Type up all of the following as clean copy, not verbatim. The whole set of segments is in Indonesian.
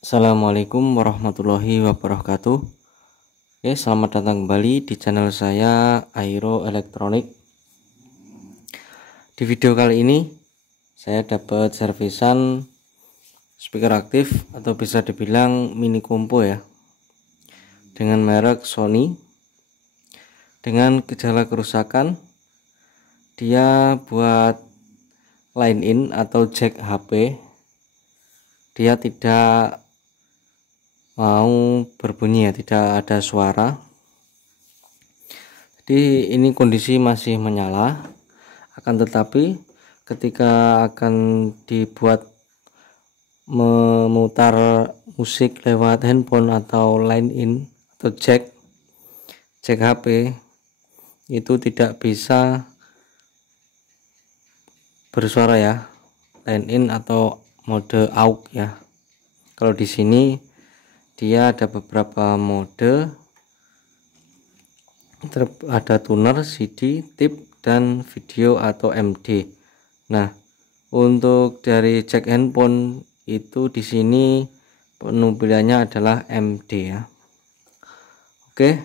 Assalamualaikum warahmatullahi wabarakatuh. Selamat datang kembali di channel saya Airo Elektronik. Di video kali ini saya dapat servisan speaker aktif atau bisa dibilang mini combo ya, dengan merek Sony. Dengan gejala kerusakan, dia buat line in atau jack HP, dia tidak mau berbunyi ya, tidak ada suara. Jadi ini kondisi masih menyala, akan tetapi ketika akan dibuat memutar musik lewat handphone atau line in atau jack HP, itu tidak bisa bersuara ya, line in atau mode aux ya. Kalau di sini dia ada beberapa mode, ada tuner, CD, tip, dan video atau MD. Nah, untuk dari jack handphone itu di sini menu pilihannya adalah MD ya. Oke.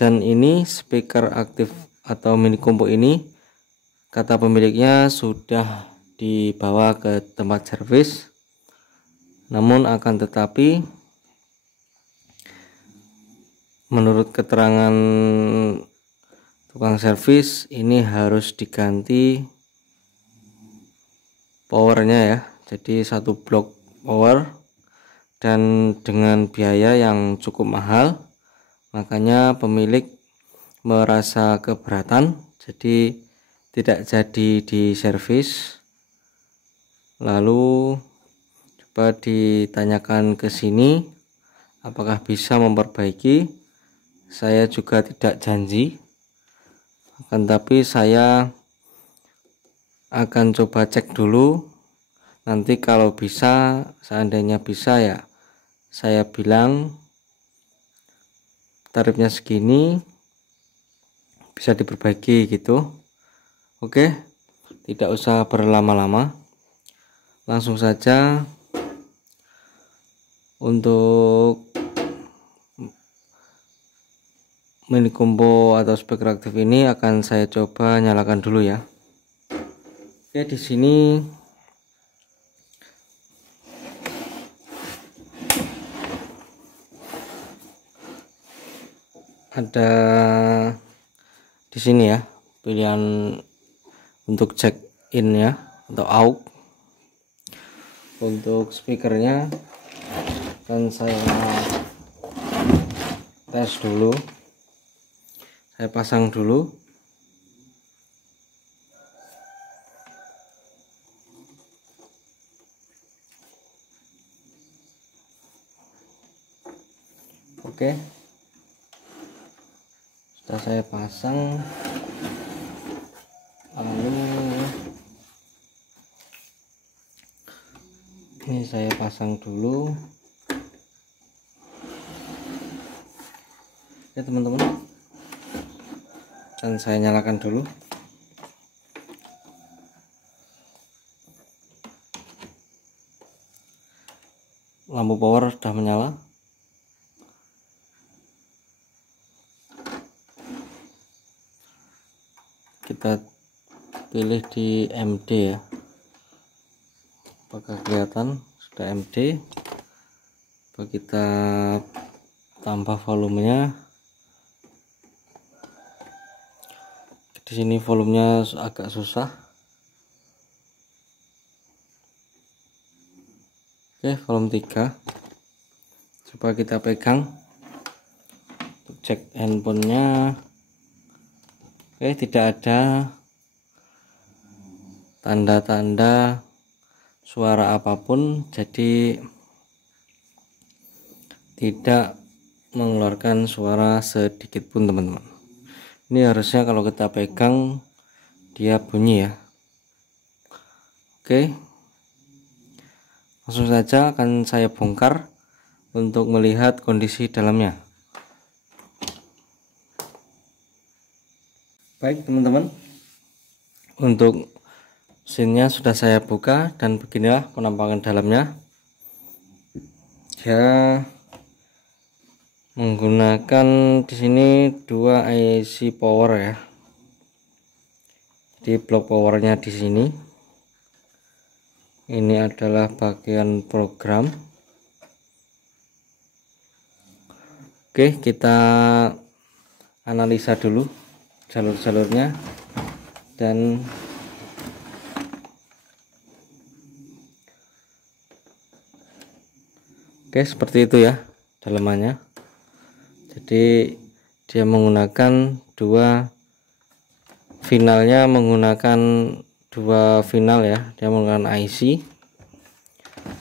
Dan ini speaker aktif atau mini combo ini, kata pemiliknya sudah dibawa ke tempat servis. Namun akan tetapi menurut keterangan tukang servis ini harus diganti powernya ya. Jadi satu blok power dan dengan biaya yang cukup mahal. Makanya pemilik merasa keberatan, jadi tidak jadi diservis. Lalu coba ditanyakan ke sini apakah bisa memperbaiki. Saya juga tidak janji, akan tapi saya akan coba cek dulu. Nanti kalau bisa, seandainya bisa ya saya bilang tarifnya segini, bisa diperbaiki gitu. Oke, tidak usah berlama-lama, langsung saja. Untuk mini combo atau speaker aktif ini akan saya coba nyalakan dulu ya. Oke, di sini ada ya pilihan untuk jack in ya atau aux. Untuk speakernya akan saya tes dulu, saya pasang dulu. Oke, sudah saya pasang. Lalu ini saya pasang dulu ya teman-teman, dan saya nyalakan dulu. Lampu power sudah menyala. Kita pilih di MD ya, apakah kelihatan sudah MD. Coba kita tambah volumenya. Di sini volumenya agak susah. Oke, volume 3. Coba kita pegang untuk cek handphonenya. Oke, tidak ada tanda-tanda suara apapun, jadi tidak mengeluarkan suara sedikit pun teman-teman. Ini harusnya kalau kita pegang dia bunyi ya. Oke, langsung saja akan saya bongkar untuk melihat kondisi dalamnya. Baik teman-teman, untuk mesinnya sudah saya buka dan beginilah penampakan dalamnya. dia menggunakan di sini 2 IC power ya. Di blok powernya di sini. Ini adalah bagian program. Oke, kita analisa dulu jalur-jalurnya dan oke, seperti itu ya dalemannya. Jadi dia menggunakan finalnya menggunakan 2 final ya, dia menggunakan IC.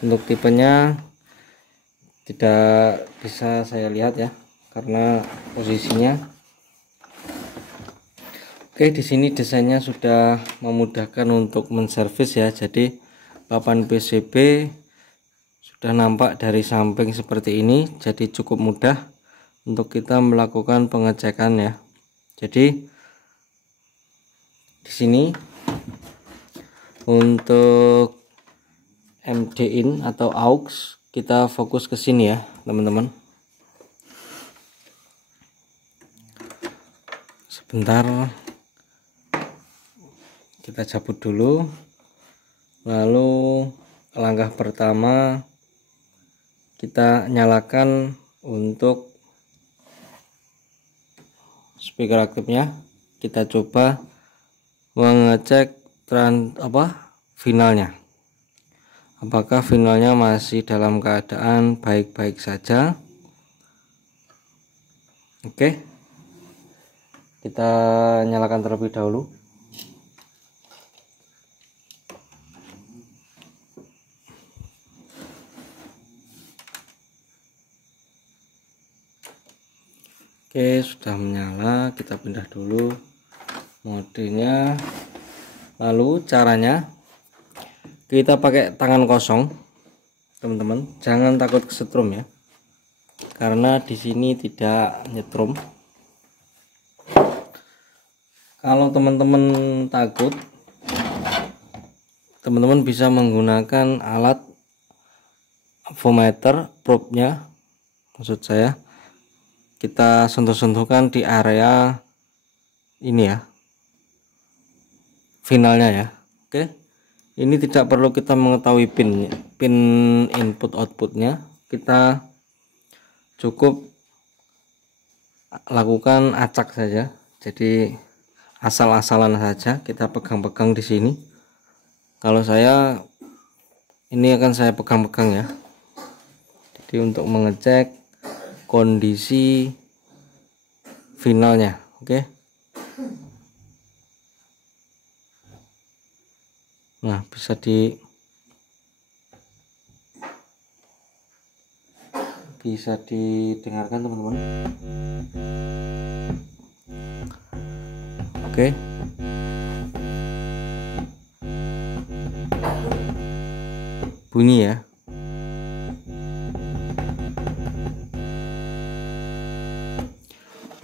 Untuk tipenya tidak bisa saya lihat ya karena posisinya. Oke, di sini desainnya sudah memudahkan untuk menservis ya. Jadi papan PCB sudah nampak dari samping seperti ini, jadi cukup mudah untuk kita melakukan pengecekan ya. Jadi di sini untuk MD in atau aux kita fokus ke sini ya teman-teman. Sebentar, kita cabut dulu. Lalu langkah pertama kita nyalakan untuk speaker aktifnya. Kita coba mengecek finalnya, apakah finalnya masih dalam keadaan baik-baik saja. Oke, kita nyalakan terlebih dahulu. Oke, sudah menyala. Kita pindah dulu modenya. Lalu caranya kita pakai tangan kosong teman-teman, jangan takut kesetrum ya, karena di sini tidak nyetrum. Kalau teman-teman takut, teman-teman bisa menggunakan alat avometer probe-nya, maksud saya kita sentuh-sentuhkan di area ini ya, finalnya ya. Oke, ini tidak perlu kita mengetahui pin input outputnya, kita cukup lakukan acak saja. Jadi asal-asalan saja kita pegang-pegang di sini. Kalau saya ini akan saya pegang-pegang ya. Jadi untuk mengecek kondisi finalnya. Oke. Nah, bisa didengarkan teman-teman. Oke. Bunyi ya.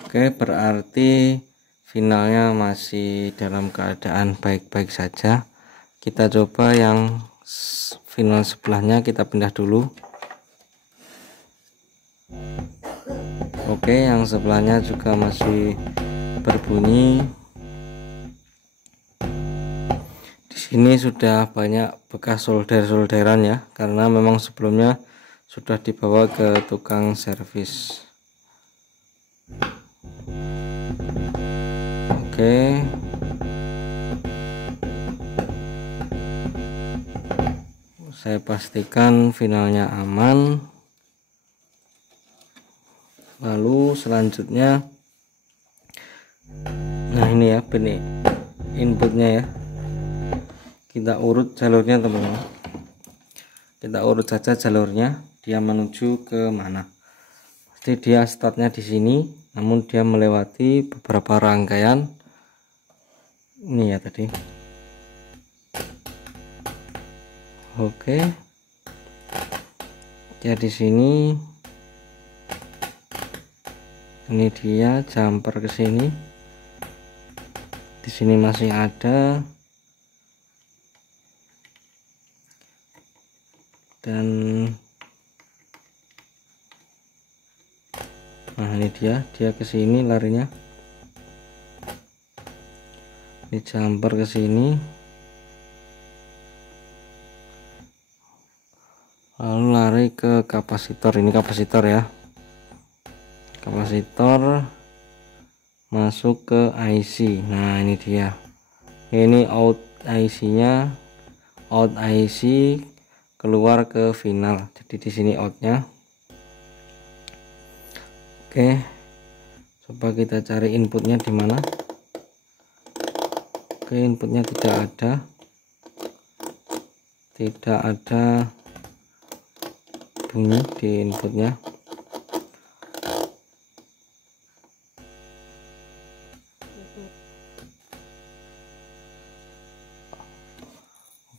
Oke, berarti finalnya masih dalam keadaan baik-baik saja. Kita coba yang final sebelahnya, kita pindah dulu. Oke, yang sebelahnya juga masih berbunyi. Di sini sudah banyak bekas solderan ya, karena memang sebelumnya sudah dibawa ke tukang servis. Oke. Saya pastikan finalnya aman. Lalu selanjutnya, nah ini ya pin inputnya ya, kita urut jalurnya teman-teman. Kita urut saja jalurnya, dia menuju ke mana. Pasti dia startnya di sini, namun dia melewati beberapa rangkaian ini ya tadi. Oke, ya di sini ini dia jumper ke sini. Di sini masih ada, dan Nah, ini dia ke sini larinya. Ini jumper ke sini. Lalu lari ke kapasitor. Ini kapasitor ya. Kapasitor masuk ke IC. Nah, ini dia. Ini out IC-nya. Out IC keluar ke final. Jadi di sini outnya. Oke. Coba kita cari inputnya di mana. Oke, inputnya tidak ada bunyi di inputnya.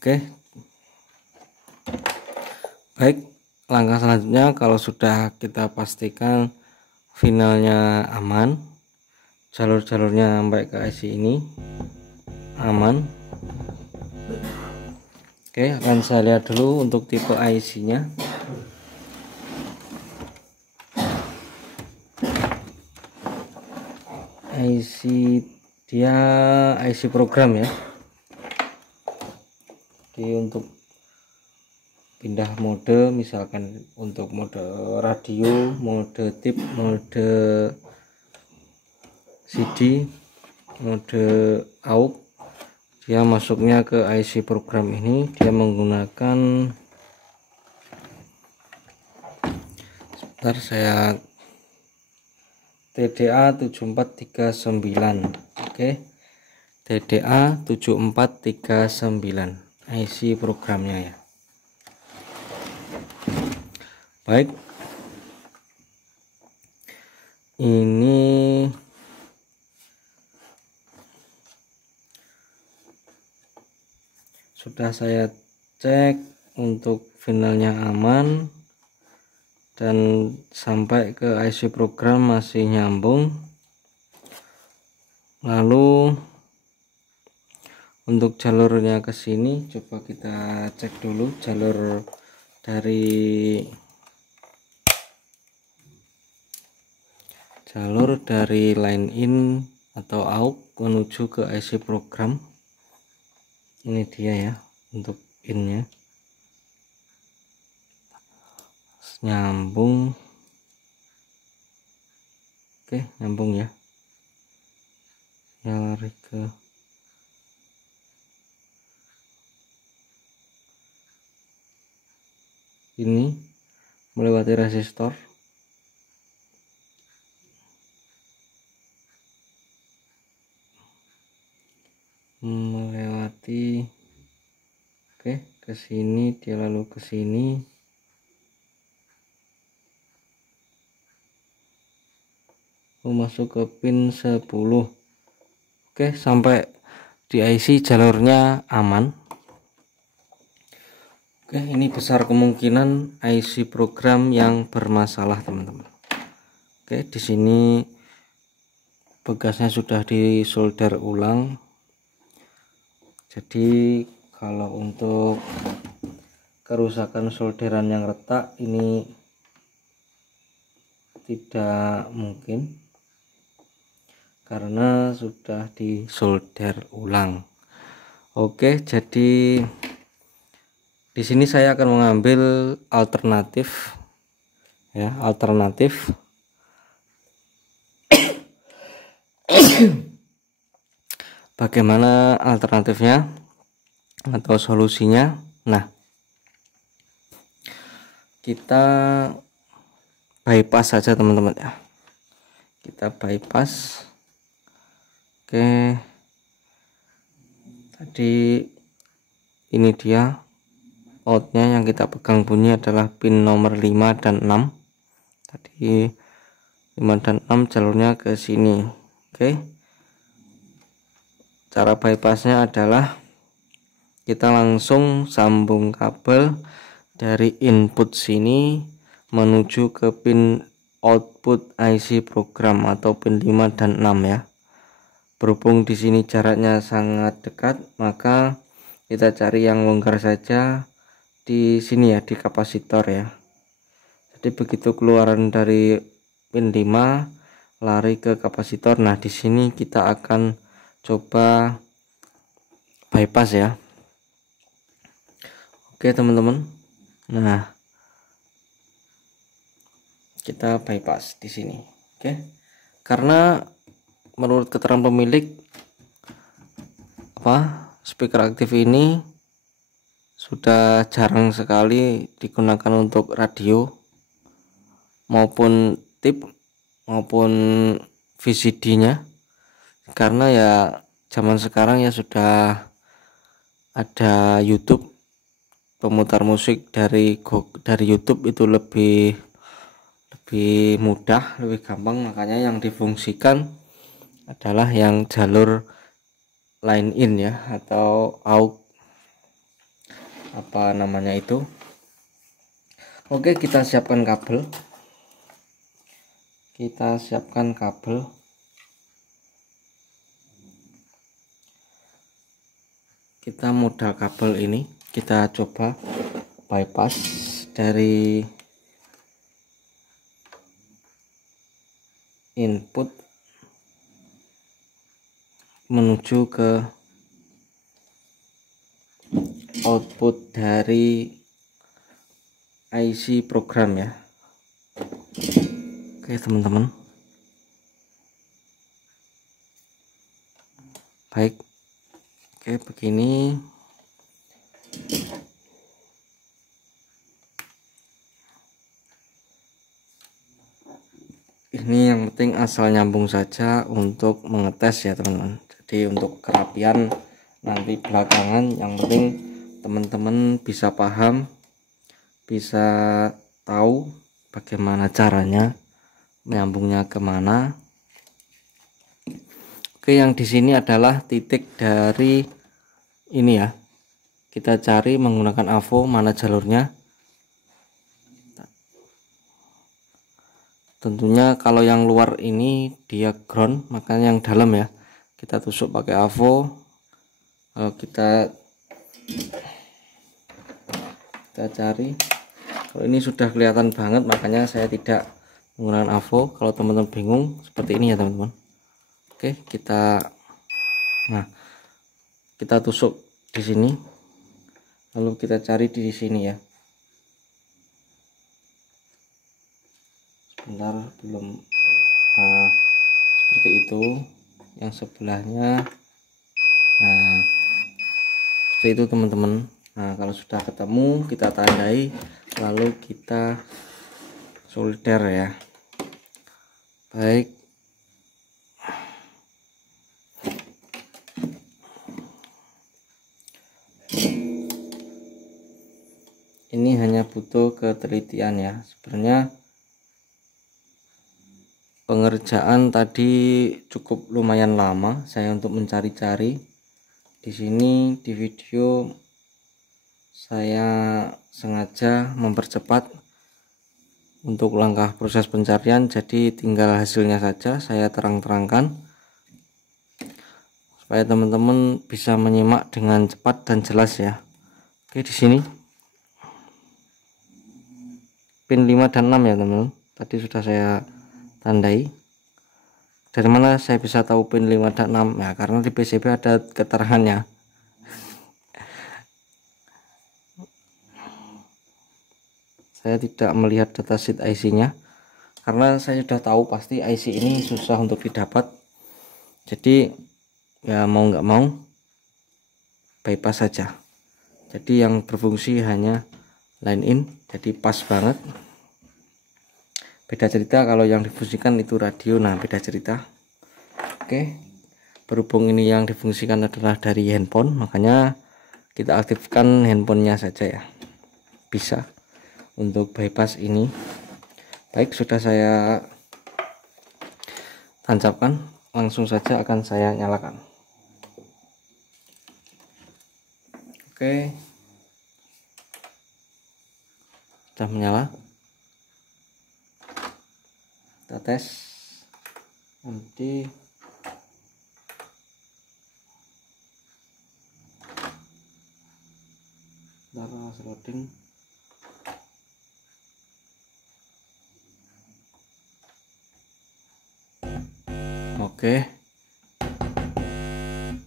Oke, baik, langkah selanjutnya kalau sudah kita pastikan finalnya aman, jalur-jalurnya sampai ke IC ini aman. Oke, akan saya lihat dulu untuk tipe IC nya. IC dia IC program ya. Jadi untuk pindah mode, misalkan untuk mode radio, mode tip, mode CD, mode AUX, dia masuknya ke IC program ini. Dia menggunakan, sebentar saya, TDA 7439. Oke, TDA 7439 IC programnya ya. Baik, ini sudah saya cek untuk finalnya aman dan sampai ke IC program masih nyambung. Lalu untuk jalurnya ke sini coba kita cek dulu jalur dari line in atau out menuju ke IC program. Ini dia ya untuk innya, nyambung. Oke, nyambung ya. Lari ke ini melewati resistor. Melewati, oke, ke sini, dia lalu ke sini. Masuk ke pin 10. Oke, sampai di IC jalurnya aman. Oke, ini besar kemungkinan IC program yang bermasalah, teman-teman. Oke, di sini begasnya sudah disolder ulang. Jadi kalau untuk kerusakan solderan yang retak ini tidak mungkin karena sudah disolder ulang. Oke, jadi di sini saya akan mengambil alternatif ya, alternatif bagaimana alternatifnya atau solusinya. Nah, kita bypass saja teman-teman ya, kita bypass. Oke, tadi ini dia outnya yang kita pegang bunyi adalah pin nomor 5 dan 6. Tadi 5 dan 6 jalurnya ke sini. Oke, cara bypassnya adalah kita langsung sambung kabel dari input sini menuju ke pin output IC program atau pin 5 dan 6 ya. Berhubung di sini jaraknya sangat dekat, maka kita cari yang longgar saja di sini ya, di kapasitor ya. Jadi begitu keluaran dari pin 5 lari ke kapasitor. Nah, di sini kita akan coba bypass ya. Oke teman-teman. Nah, kita bypass di sini. Oke. Karena menurut keterangan pemilik speaker aktif ini sudah jarang sekali digunakan untuk radio maupun tip maupun VCD-nya, karena ya zaman sekarang ya sudah ada YouTube, pemutar musik dari YouTube itu lebih mudah, lebih gampang. Makanya yang difungsikan adalah yang jalur line in ya, atau aux apa namanya itu. Oke, kita siapkan kabel. Kita modal kabel ini, kita coba bypass dari input menuju ke output dari IC program ya. Oke teman-teman, baik. Oke, begini. Ini yang penting asal nyambung saja untuk mengetes ya teman-teman. Jadi untuk kerapian nanti belakangan, yang penting teman-teman bisa paham, bisa tahu bagaimana caranya menyambungnya kemana. Oke, yang di sini adalah titik dari ini ya. Kita cari menggunakan AVO mana jalurnya. Tentunya kalau yang luar ini dia ground, makanya yang dalam ya kita tusuk pakai AVO. Kita cari. Kalau ini sudah kelihatan banget, makanya saya tidak menggunakan AVO. Kalau teman-teman bingung seperti ini ya teman-teman. Oke, kita tusuk di sini, lalu kita cari di sini ya. Sebentar, belum. Nah, seperti itu. Yang sebelahnya, nah seperti itu teman-teman. Nah, kalau sudah ketemu kita tandai, lalu kita solder ya. Baik. Ini hanya butuh ketelitian ya. Sebenarnya pengerjaan tadi cukup lumayan lama saya untuk mencari-cari. Di sini di video saya sengaja mempercepat untuk langkah proses pencarian, jadi tinggal hasilnya saja saya terang-terangkan supaya teman-teman bisa menyimak dengan cepat dan jelas ya. Oke, di sini pin 5 dan 6 ya teman-teman. Tadi sudah saya tandai. Dari mana saya bisa tahu pin 5 dan 6? Ya, karena di PCB ada keterangannya. Saya tidak melihat datasheet IC-nya karena saya sudah tahu pasti IC ini susah untuk didapat. Jadi ya mau nggak mau bypass saja. Jadi yang berfungsi hanya line in, jadi pas banget. Beda cerita kalau yang difungsikan itu radio, nah beda cerita. Oke, berhubung ini yang difungsikan adalah dari handphone, makanya kita aktifkan handphonenya saja ya, bisa untuk bypass ini. Baik, sudah saya tancapkan, langsung saja akan saya nyalakan. Oke, sudah menyala. Kita tes nanti. Darah loading. Oke,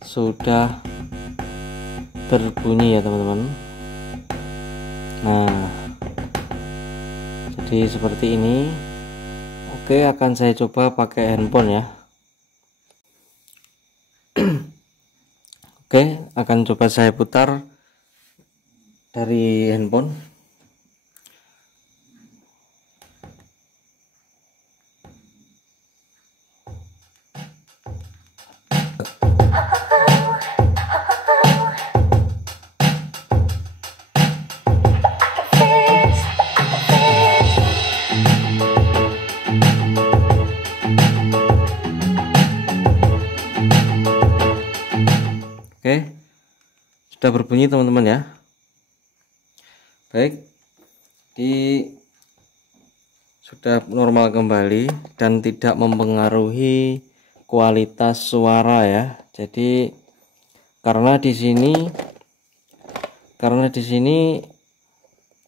sudah berbunyi ya teman-teman. Nah, jadi seperti ini. Oke, akan saya coba pakai handphone ya. Oke, akan coba saya putar dari handphone. Oke, sudah berbunyi teman-teman ya. Baik, sudah normal kembali dan tidak mempengaruhi kualitas suara ya. Jadi karena di sini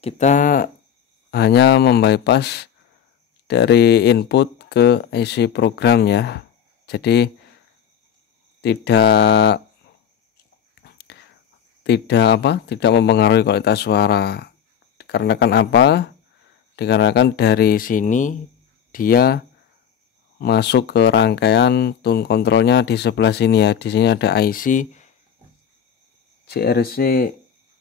kita hanya membypass dari input ke IC program ya. Jadi tidak mempengaruhi kualitas suara. Dikarenakan apa? Dikarenakan dari sini dia masuk ke rangkaian tone controlnya di sebelah sini ya. Di sini ada IC JRC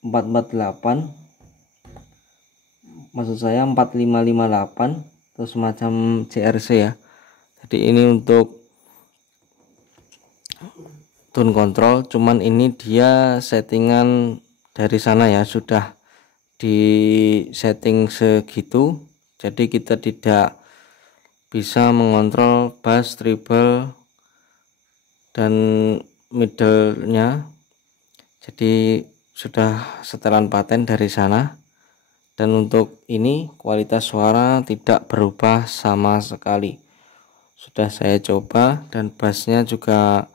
448, maksud saya 4558, terus semacam JRC ya. Jadi ini untuk tone control, cuman ini dia settingan dari sana ya, sudah di setting segitu, jadi kita tidak bisa mengontrol bass, treble dan middle-nya. Jadi sudah setelan paten dari sana. Dan untuk ini kualitas suara tidak berubah sama sekali. Sudah saya coba dan bassnya juga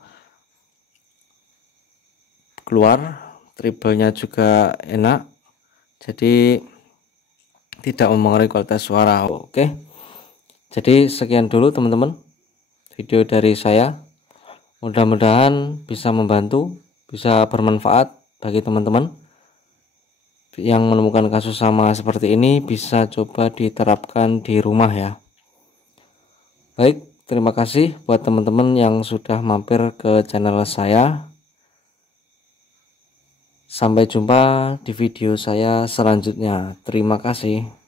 keluar, treble-nya juga enak, jadi tidak mempengaruhi kualitas suara. Oke, jadi sekian dulu teman-teman video dari saya, mudah-mudahan bisa membantu, bisa bermanfaat bagi teman-teman yang menemukan kasus sama seperti ini, bisa coba diterapkan di rumah ya. Baik, terima kasih buat teman-teman yang sudah mampir ke channel saya. Sampai jumpa di video saya selanjutnya. Terima kasih.